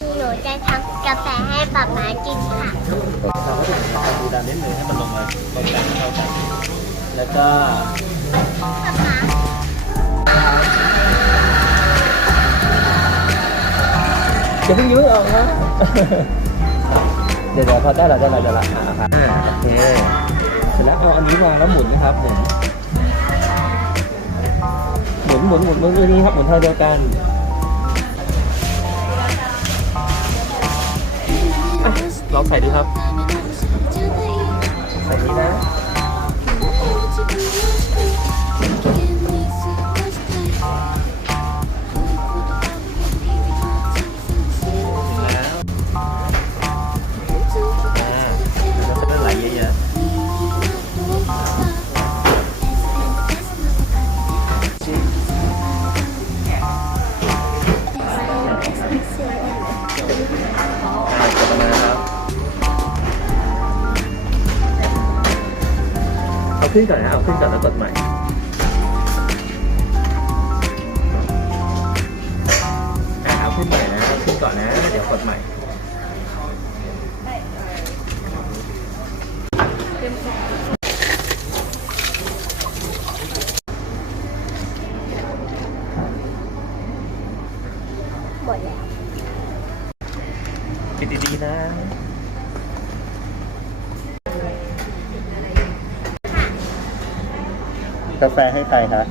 หนูจะทำกาแฟให้ป๊าป๊ากินค่ะเราก็จะทำดูดานนิดนึงให้มันลงมาตรงกลางเท่ากันแล้วก็ป๊าป๊าอย่าเพิ่งยิ้มออกนะเดี๋ยวเดี๋ยวพอได้แล้วได้แล้วได้แล้วอ่าครับอ่าโอเคเสร็จแล้วเอาอันนี้วางแล้วหมุนนะครับหมุนหมุนหมุนหมุนหมุนมือนี้ครับหมุนเท่าเดียวกัน ลองใส่ดูครับใส่นี้นะ เอาขึ้นก่อนนะเอาขึ้นก่อนแล้วกดใหม่อะเอาขึ้นใหม่นะเอาขึ้นก่อนนะ เดี๋ยวกดใหม่หมดแล้วปิดดีๆนะ กาแฟให้ใครคะ